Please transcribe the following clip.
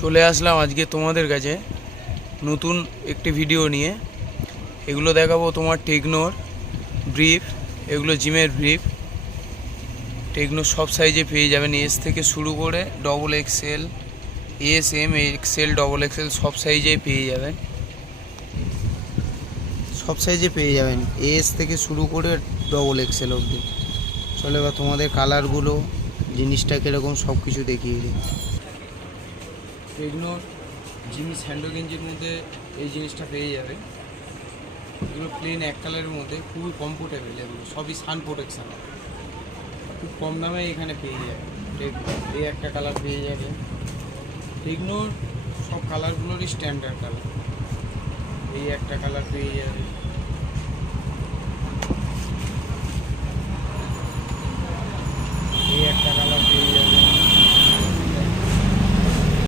চলে আসলাম আজকে তোমাদের কাছে নতুন একটি ভিডিও নিয়ে। এগুলো দেখাবো তোমার টেকনোর ব্রিফ, এগুলো জিমের ব্রিফ। টেকনো সব সাইজে পেয়ে যাবেন, এস থেকে শুরু করে double XL, S, M, XL, double XL সব সাইজেই পেয়ে যাবেন। সব সাইজে পেয়ে যাবেন, এস থেকে শুরু করে ডবল এক্সেল অবধি। চলে এবার তোমাদের কালারগুলো, জিনিসটা কীরকম সব কিছু দেখিয়ে দিই। টেকনোর জিমি স্যান্ডো গেঞ্জির মধ্যে এই জিনিসটা পেয়ে যাবে। এগুলো প্লেন এক কালারের মধ্যে খুবই কমফোর্টেবল, এগুলো সবই সান প্রোটেকশান, খুব কম দামে এখানে পেয়ে যাবে। এই একটা কালার পেয়ে যাবে। টেকনোর সব কালারগুলোরই স্ট্যান্ডার্ড কালার। এই একটা কালার পেয়ে যাবে। এই একটা কালার